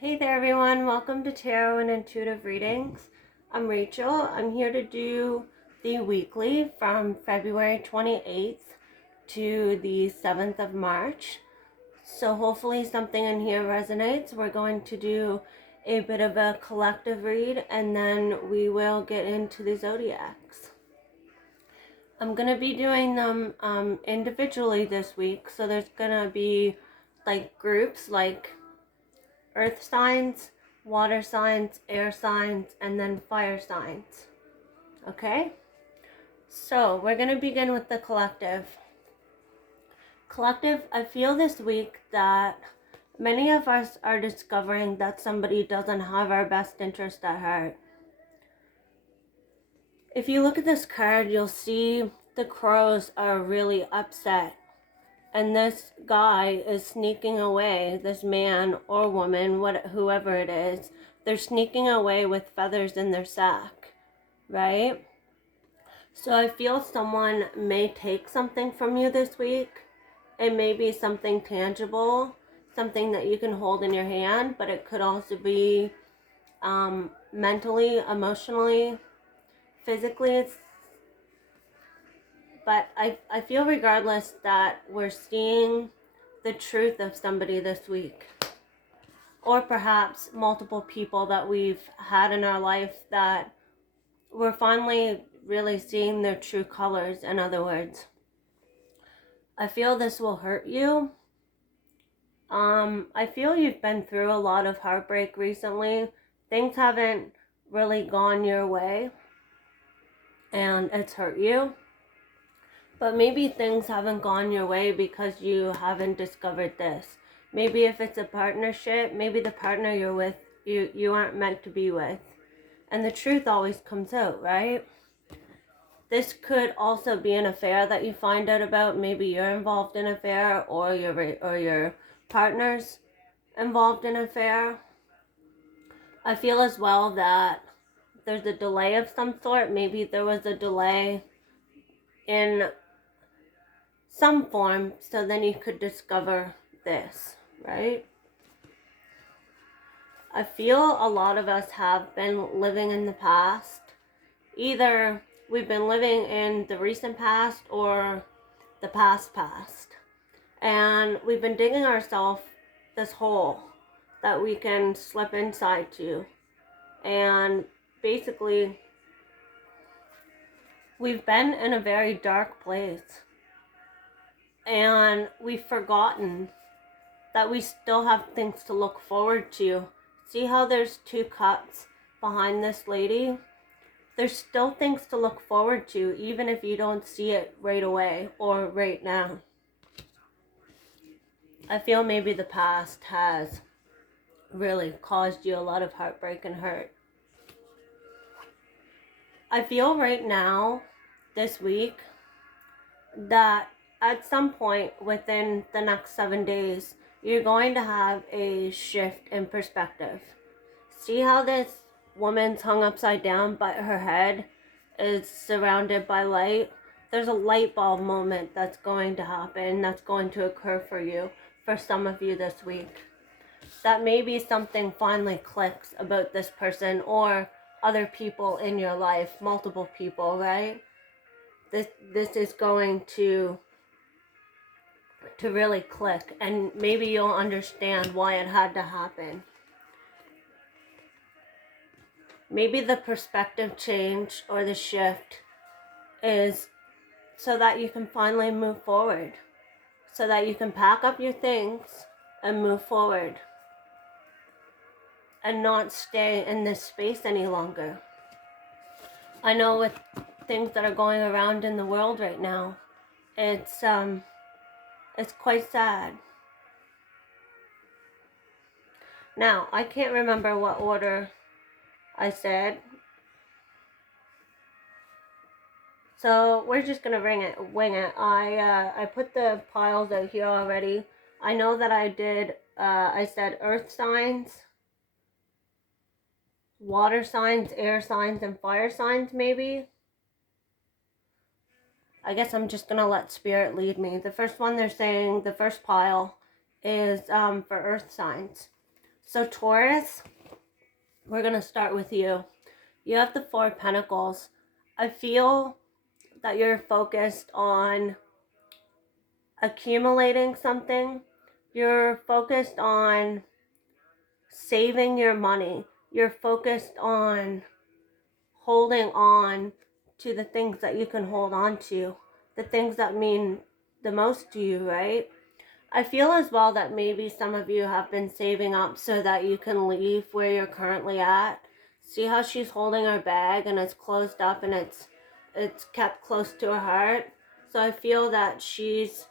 Hey there everyone, welcome to Tarot and Intuitive Readings. I'm Rachel. I'm here to do the weekly from February 28th to the 7th of March. So hopefully something in here resonates. We're going to do a bit of a collective read and then we will get into the Zodiacs. I'm going to be doing them individually this week. So there's going to be like groups like earth signs, water signs, air signs, and then fire signs. Okay? So we're going to begin with the collective. Collective, I feel this week that many of us are discovering that somebody doesn't have our best interest at heart. If you look at this card, you'll see the crows are really upset. And this guy is sneaking away, this man or woman, whoever it is, they're sneaking away with feathers in their sack, right? So I feel someone may take something from you this week. It may be something tangible, something that you can hold in your hand, but it could also be mentally, emotionally, physically. But I feel regardless that we're seeing the truth of somebody this week. Or perhaps multiple people that we've had in our life that we're finally really seeing their true colors, in other words. I feel this will hurt you. I feel you've been through a lot of heartbreak recently. Things haven't really gone your way and it's hurt you. But maybe things haven't gone your way because you haven't discovered this. Maybe if it's a partnership, maybe the partner you're with, you aren't meant to be with. And the truth always comes out, right? This could also be an affair that you find out about. Maybe you're involved in an affair or your partner's involved in an affair. I feel as well that there's a delay of some sort. Maybe there was a delay in some form, so then you could discover this, right? I feel a lot of us have been living in the past. Either we've been living in the recent past or the past. And we've been digging ourselves this hole that we can slip inside to. And basically, we've been in a very dark place. And we've forgotten that we still have things to look forward to. See how there's two cups behind this lady? There's still things to look forward to, even if you don't see it right away or right now. I feel maybe the past has really caused you a lot of heartbreak and hurt. I feel right now, this week, that at some point within the next 7 days, you're going to have a shift in perspective. See how this woman's hung upside down, but her head is surrounded by light? There's a light bulb moment that's going to happen, that's going to occur for you, for some of you this week. That maybe something finally clicks about this person or other people in your life, multiple people, right? This is going to really click, and maybe you'll understand why it had to happen. Maybe the perspective change or the shift is so that you can finally move forward, so that you can pack up your things and move forward and not stay in this space any longer. I know with things that are going around in the world right now, it's quite sad. Now, I can't remember what order I said. So we're just gonna wing it. I put the piles out here already. I know that I did, I said earth signs, water signs, air signs, and fire signs maybe. I guess I'm just gonna let spirit lead me. The first one they're saying, the first pile is for earth signs. So Taurus, we're going to start with you. You have the Four of Pentacles. I feel that you're focused on accumulating something. You're focused on saving your money. You're focused on holding on to the things that you can hold on to, the things that mean the most to you, right? I feel as well that maybe some of you have been saving up so that you can leave where you're currently at. See how she's holding her bag and it's closed up and it's kept close to her heart. So I feel that she's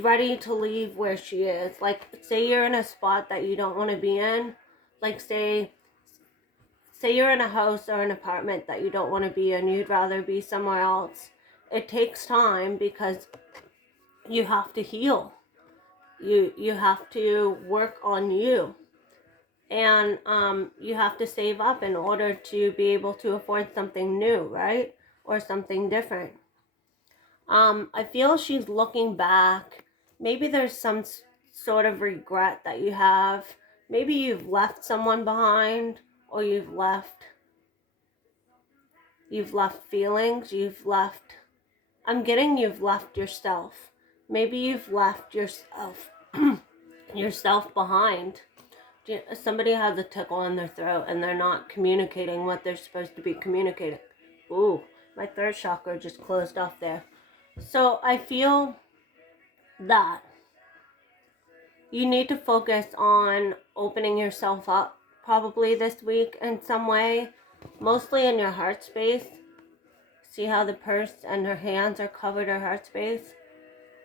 ready to leave where she is. Like, say you're in a spot that you don't want to be in. Like, say you're in a house or an apartment that you don't want to be in. You'd rather be somewhere else. It takes time because you have to heal. You have to work on you. And you have to save up in order to be able to afford something new, right? Or something different. I feel she's looking back. Maybe there's some sort of regret that you have. Maybe you've left someone behind, or you've left feelings, you've left yourself. Maybe you've left yourself behind. Somebody has a tickle in their throat and they're not communicating what they're supposed to be communicating. Ooh, my third chakra just closed off there. So I feel that you need to focus on opening yourself up probably this week in some way, mostly in your heart space. See how the purse and her hands are covered her heart space?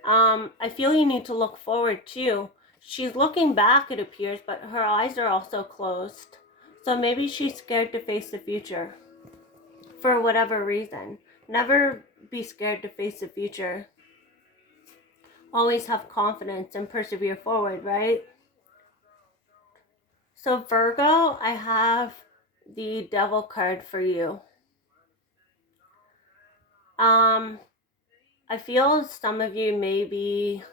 I feel you need to look forward too. She's looking back, it appears, but her eyes are also closed. So maybe she's scared to face the future for whatever reason. Never be scared to face the future. Always have confidence and persevere forward, right? So Virgo, I have the Devil card for you. I feel some of you may be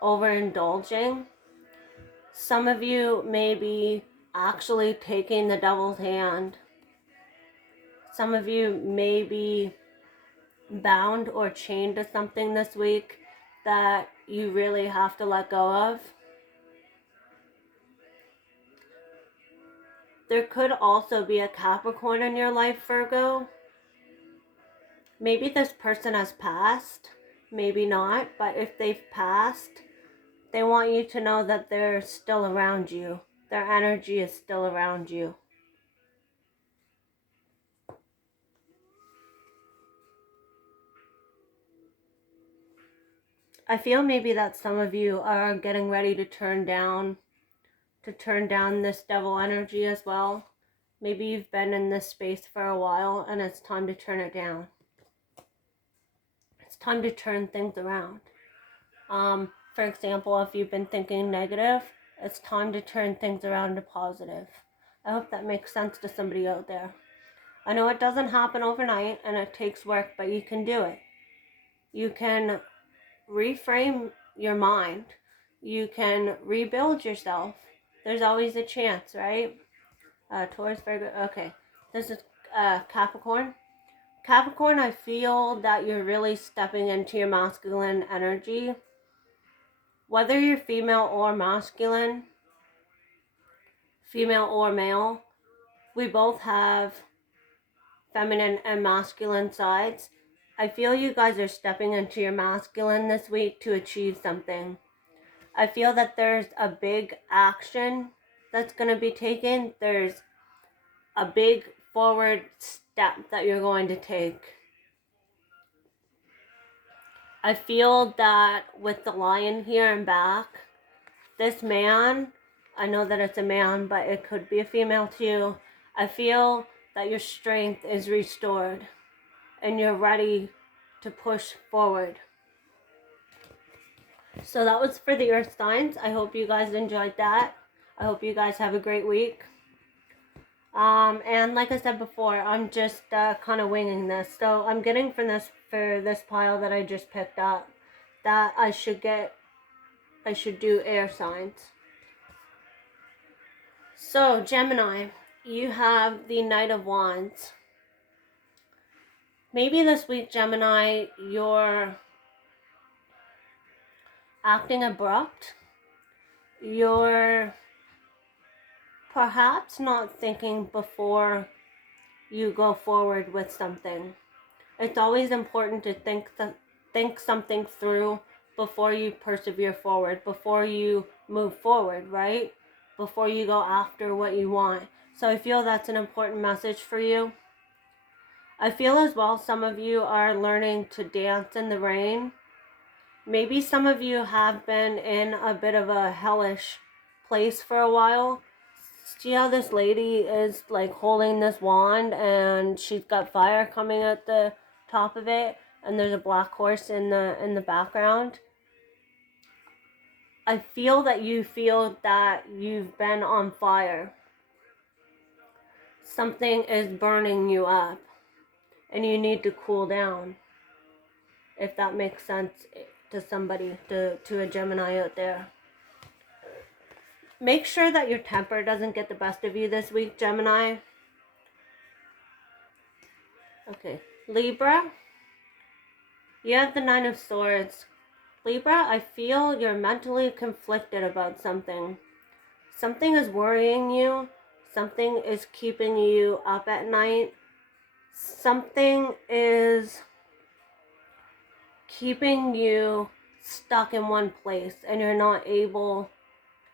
overindulging. Some of you may be actually taking the devil's hand. Some of you may be bound or chained to something this week that you really have to let go of. There could also be a Capricorn in your life, Virgo. Maybe this person has passed, maybe not, but if they've passed, they want you to know that they're still around you. Their energy is still around you. I feel maybe that some of you are getting ready to turn down this devil energy as well. Maybe you've been in this space for a while and it's time to turn it down. It's time to turn things around. For example, if you've been thinking negative, it's time to turn things around to positive. I hope that makes sense to somebody out there. I know it doesn't happen overnight and it takes work, but you can do it. You can reframe your mind. You can rebuild yourself. There's always a chance, right? Taurus, Virgo, okay. This is Capricorn. Capricorn, I feel that you're really stepping into your masculine energy. Whether you're female or masculine, female or male, we both have feminine and masculine sides. I feel you guys are stepping into your masculine this week to achieve something. I feel that there's a big action that's going to be taken. There's a big forward step that you're going to take. I feel that with the lion here and back, this man, I know that it's a man, but it could be a female too. I feel that your strength is restored and you're ready to push forward. So that was for the earth signs. I hope you guys enjoyed that. I hope you guys have a great week. And like I said before, I'm just kind of winging this. So I'm getting for this pile that I just picked up that I should do air signs. So, Gemini, you have the Knight of Wands. Maybe this week, Gemini, you're acting abrupt. You're perhaps not thinking before you go forward with something. It's always important to think something through before you persevere forward, before you move forward, right? Before you go after what you want. So I feel that's an important message for you. I feel as well some of you are learning to dance in the rain. Maybe some of you have been in a bit of a hellish place for a while. See how this lady is like holding this wand and she's got fire coming at the top of it, and there's a black horse in the background. I feel that you've been on fire. Something is burning you up and you need to cool down. If that makes sense to somebody, to a Gemini out there. Make sure that your temper doesn't get the best of you this week, Gemini. Okay, Libra, you have the Nine of Swords. Libra, I feel you're mentally conflicted about something. Something is worrying you. Something is keeping you up at night. Something is keeping you stuck in one place and you're not able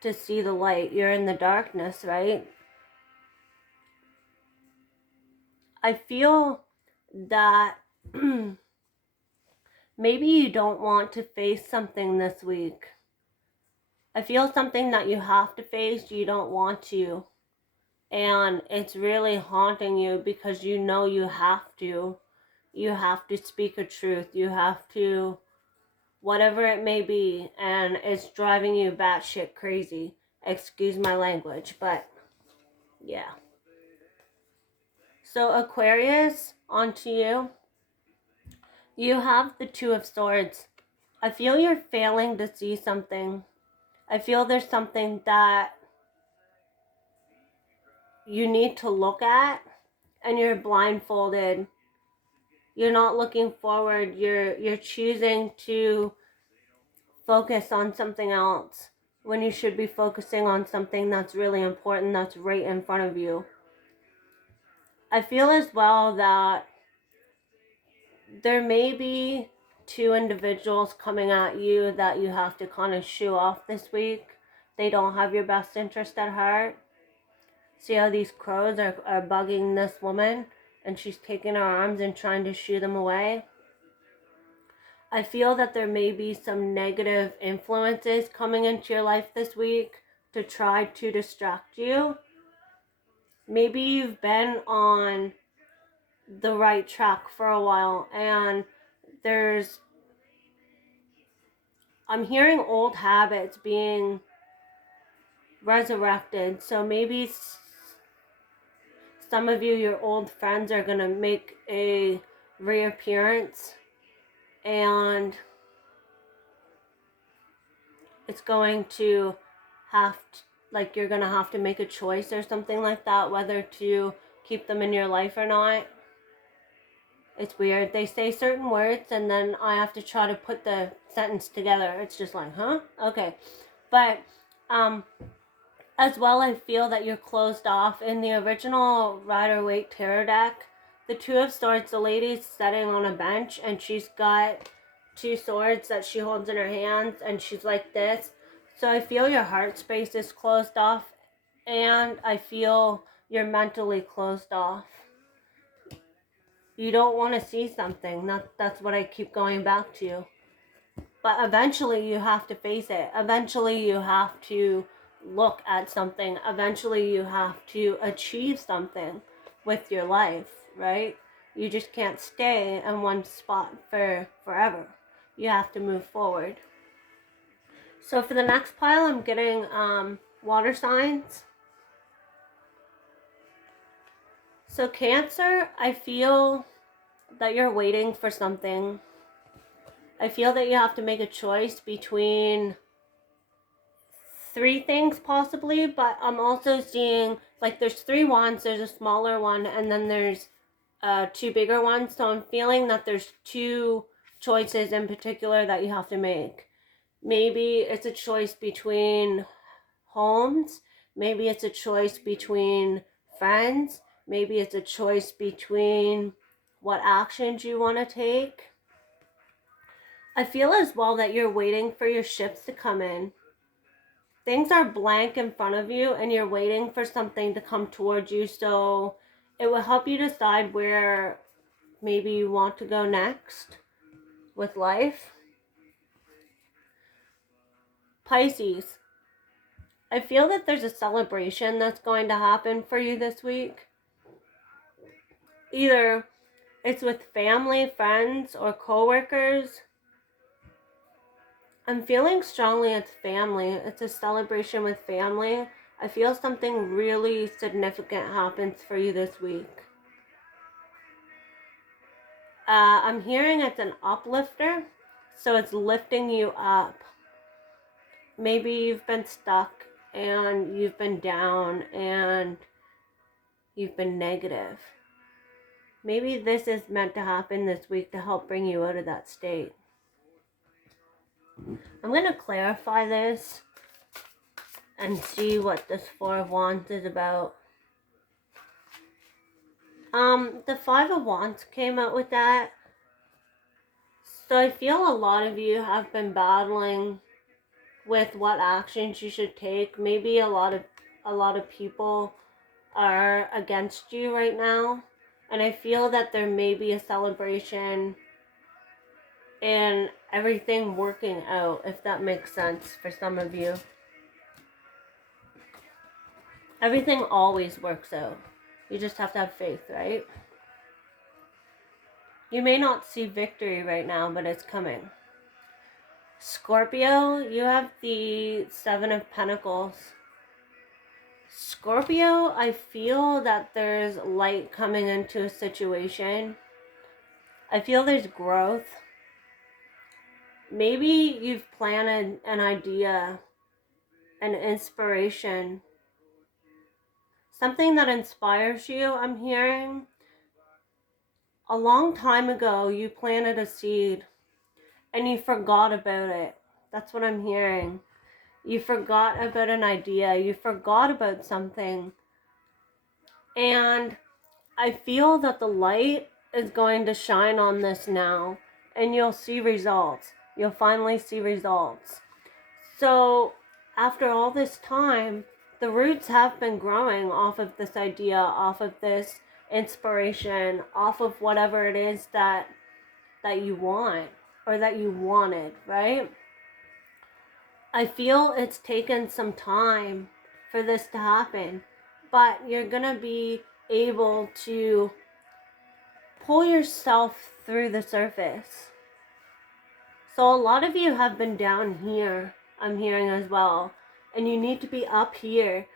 to see the light. You're in the darkness, right? I feel that maybe you don't want to face something this week. I feel something that you have to face, you don't want to. And it's really haunting you because you know you have to. You have to speak a truth. You have to, whatever it may be, and it's driving you batshit crazy. Excuse my language, but yeah. So Aquarius, on to you. You have the Two of Swords. I feel you're failing to see something. I feel there's something that you need to look at and you're blindfolded. You're not looking forward. You're choosing to focus on something else when you should be focusing on something that's really important, that's right in front of you. I feel as well that there may be two individuals coming at you that you have to kind of shoo off this week. They don't have your best interest at heart. See how these crows are bugging this woman and she's taking her arms and trying to shoo them away? I feel that there may be some negative influences coming into your life this week to try to distract you. Maybe you've been on the right track for a while and I'm hearing old habits being resurrected. So maybe some of you, your old friends, are going to make a reappearance and it's going to you're going to have to make a choice or something like that, whether to keep them in your life or not. It's weird. They say certain words and then I have to try to put the sentence together. It's just like, huh? Okay. But, as well, I feel that you're closed off. In the original Rider-Waite tarot deck, the Two of Swords, the lady's sitting on a bench and she's got two swords that she holds in her hands and she's like this. So I feel your heart space is closed off and I feel you're mentally closed off. You don't want to see something. That's what I keep going back to. But eventually you have to face it. Eventually you have to look at something. Eventually you have to achieve something with your life, right? You just can't stay in one spot for forever. You have to move forward. So for the next pile, I'm getting water signs. So Cancer, I feel that you're waiting for something. I feel that you have to make a choice between 3 things possibly, but I'm also seeing like there's 3 wands, there's a smaller one, and then there's 2 bigger ones. So I'm feeling that there's 2 choices in particular that you have to make. Maybe it's a choice between homes, maybe it's a choice between friends, maybe it's a choice between what actions you want to take. I feel as well that you're waiting for your ships to come in. Things are blank in front of you and you're waiting for something to come towards you, so it will help you decide where maybe you want to go next with life. Pisces, I feel that there's a celebration that's going to happen for you this week. Either it's with family, friends, or coworkers. I'm feeling strongly it's family. It's a celebration with family. I feel something really significant happens for you this week. I'm hearing it's an uplifter, so it's lifting you up. Maybe you've been stuck and you've been down and you've been negative. Maybe this is meant to happen this week to help bring you out of that state. I'm going to clarify this and see what this 4 of Wands is about. The 5 of Wands came out with that. So I feel a lot of you have been battling with what actions you should take. Maybe a lot of people are against you right now. And I feel that there may be a celebration and everything working out, if that makes sense for some of you. Everything always works out. You just have to have faith, right? You may not see victory right now, but it's coming. Scorpio, you have the 7 of Pentacles. Scorpio, I feel that there's light coming into a situation. I feel there's growth. Maybe you've planted an idea, an inspiration, something that inspires you, I'm hearing. A long time ago, you planted a seed and you forgot about it. That's what I'm hearing. You forgot about an idea. You forgot about something. And I feel that the light is going to shine on this now. And you'll see results. You'll finally see results. So, after all this time, the roots have been growing off of this idea, off of this inspiration, off of whatever it is that you want or that you wanted, right? I feel it's taken some time for this to happen, but you're gonna be able to pull yourself through the surface. So a lot of you have been down here, I'm hearing as well, and you need to be up here.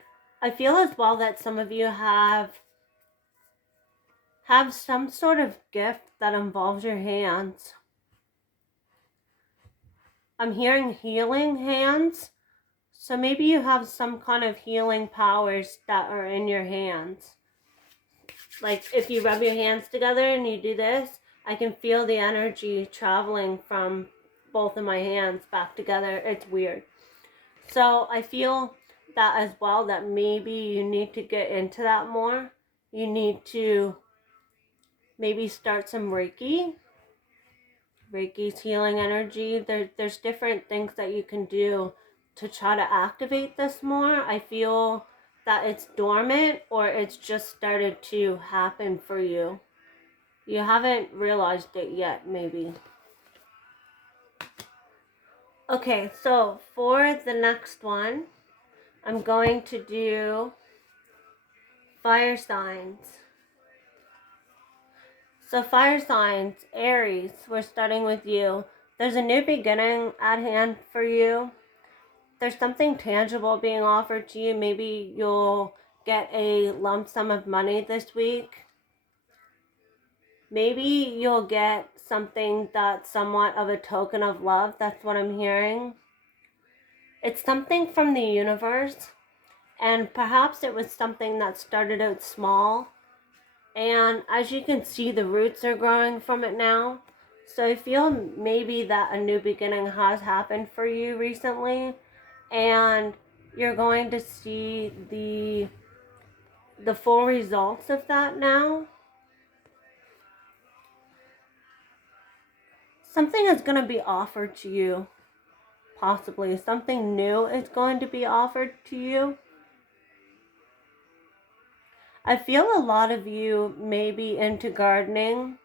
I feel as well that some of you have some sort of gift that involves your hands. I'm hearing healing hands. So maybe you have some kind of healing powers that are in your hands. Like if you rub your hands together and you do this, I can feel the energy traveling from both of my hands back together. It's weird. So I feel that as well, that maybe you need to get into that more. You need to maybe start some Reiki. Reiki's healing energy. There's different things that you can do to try to activate this more. I feel that it's dormant or it's just started to happen for you. You haven't realized it yet, maybe. Okay, so for the next one, I'm going to do fire signs. So fire signs, Aries, we're starting with you. There's a new beginning at hand for you. There's something tangible being offered to you. Maybe you'll get a lump sum of money this week. Maybe you'll get something that's somewhat of a token of love. That's what I'm hearing. It's something from the universe, and perhaps it was something that started out small, and as you can see, the roots are growing from it now. So I feel maybe that a new beginning has happened for you recently, and you're going to see the full results of that now. Something is going to be offered to you, possibly. Something new is going to be offered to you. I feel a lot of you may be into gardening,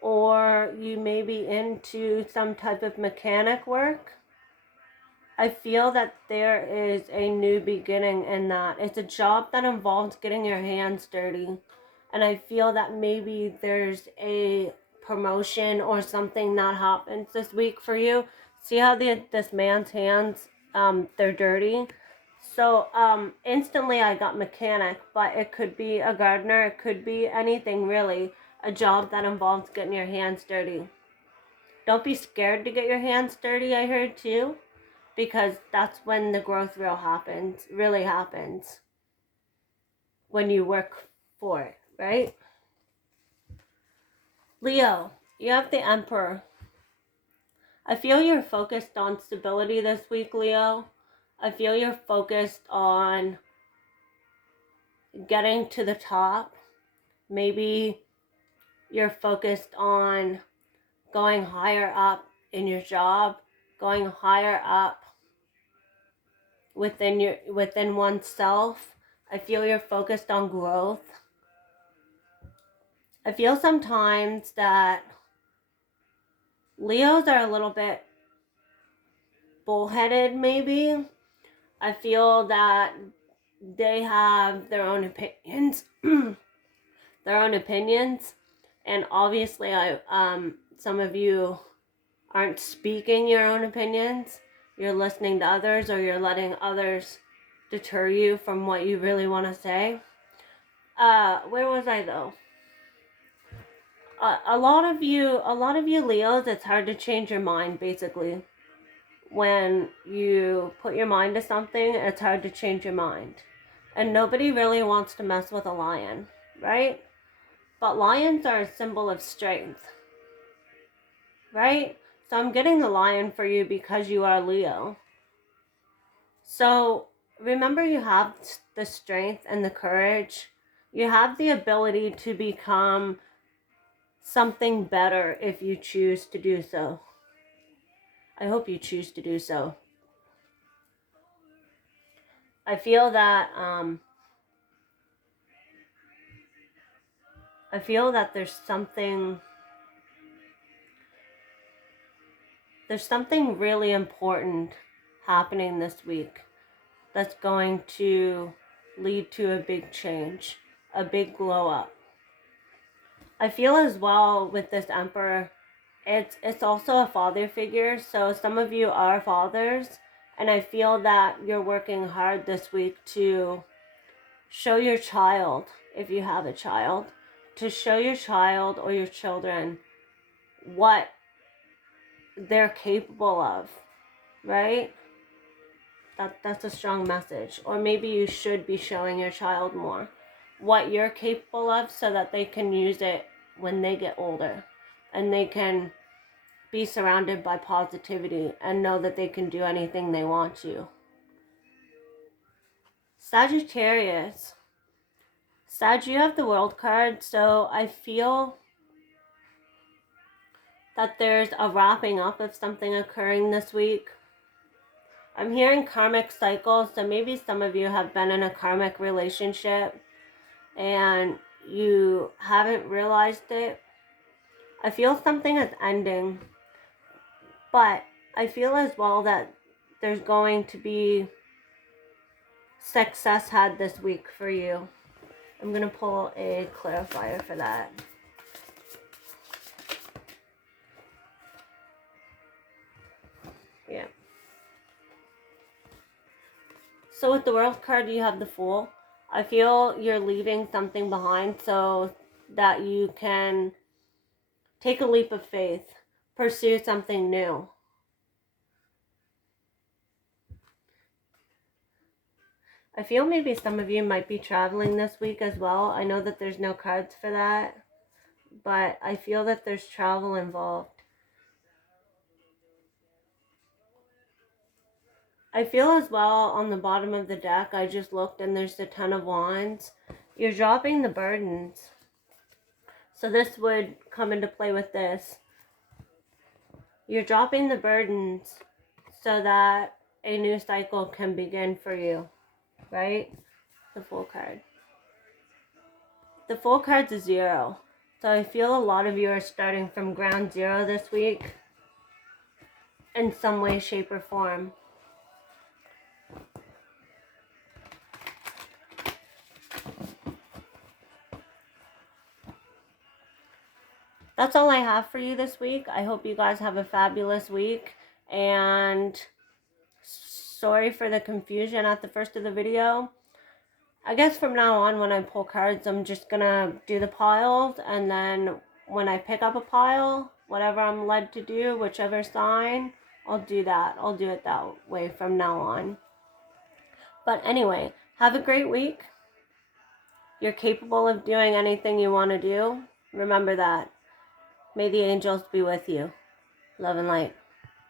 or you may be into some type of mechanic work. I feel that there is a new beginning in that. It's a job that involves getting your hands dirty. And I feel that maybe there's a promotion or something that happens this week for you. See how this man's hands, they're dirty? So instantly I got mechanic, but it could be a gardener. It could be anything really. A job that involves getting your hands dirty. Don't be scared to get your hands dirty, I heard too. Because that's when the growth really happens. When you work for it, right? Leo, you have the Emperor. I feel you're focused on stability this week, Leo. I feel you're focused on getting to the top. Maybe you're focused on going higher up in your job, going higher up within oneself. I feel you're focused on growth. I feel sometimes that Leos are a little bit bullheaded, maybe. I feel that they have their own opinions, and obviously, some of you aren't speaking your own opinions. You're listening to others, or you're letting others deter you from what you really want to say. Where was I though? A lot of you Leos, it's hard to change your mind, basically. When you put your mind to something, it's hard to change your mind. And nobody really wants to mess with a lion, right? But lions are a symbol of strength, right? So I'm getting the lion for you because you are Leo. So remember, you have the strength and the courage. You have the ability to become something better if you choose to do so. I hope you choose to do so. I feel that there's something really important happening this week that's going to lead to a big change, a big glow up. I feel as well with this Emperor, it's also a father figure. So some of you are fathers, and I feel that you're working hard this week to show your child, if you have a child, to show your child or your children what they're capable of, right? That's a strong message. Or maybe you should be showing your child more what you're capable of, so that they can use it when they get older, and they can be surrounded by positivity and know that they can do anything they want to. Sagittarius. Sag, you have the World card, so I feel that there's a wrapping up of something occurring this week. I'm hearing karmic cycles, so maybe some of you have been in a karmic relationship and you haven't realized it. I feel something is ending, but I feel as well that there's going to be success had this week for you. I'm going to pull a clarifier for that. Yeah. So with the World card, you have the Fool. I feel you're leaving something behind so that you can take a leap of faith, pursue something new. I feel maybe some of you might be traveling this week as well. I know that there's no cards for that, but I feel that there's travel involved. I feel as well on the bottom of the deck, I just looked and there's the Ten of Wands. You're dropping the burdens. So this would come into play with this. You're dropping the burdens so that a new cycle can begin for you, right? The Fool card. The Fool card's a 0. So I feel a lot of you are starting from ground zero this week in some way, shape, or form. That's all I have for you this week. I hope you guys have a fabulous week. And sorry for the confusion at the first of the video. I guess from now on when I pull cards, I'm just going to do the piles. And then when I pick up a pile, whatever I'm led to do, whichever sign, I'll do that. I'll do it that way from now on. But anyway, have a great week. You're capable of doing anything you want to do. Remember that. May the angels be with you. Love and light.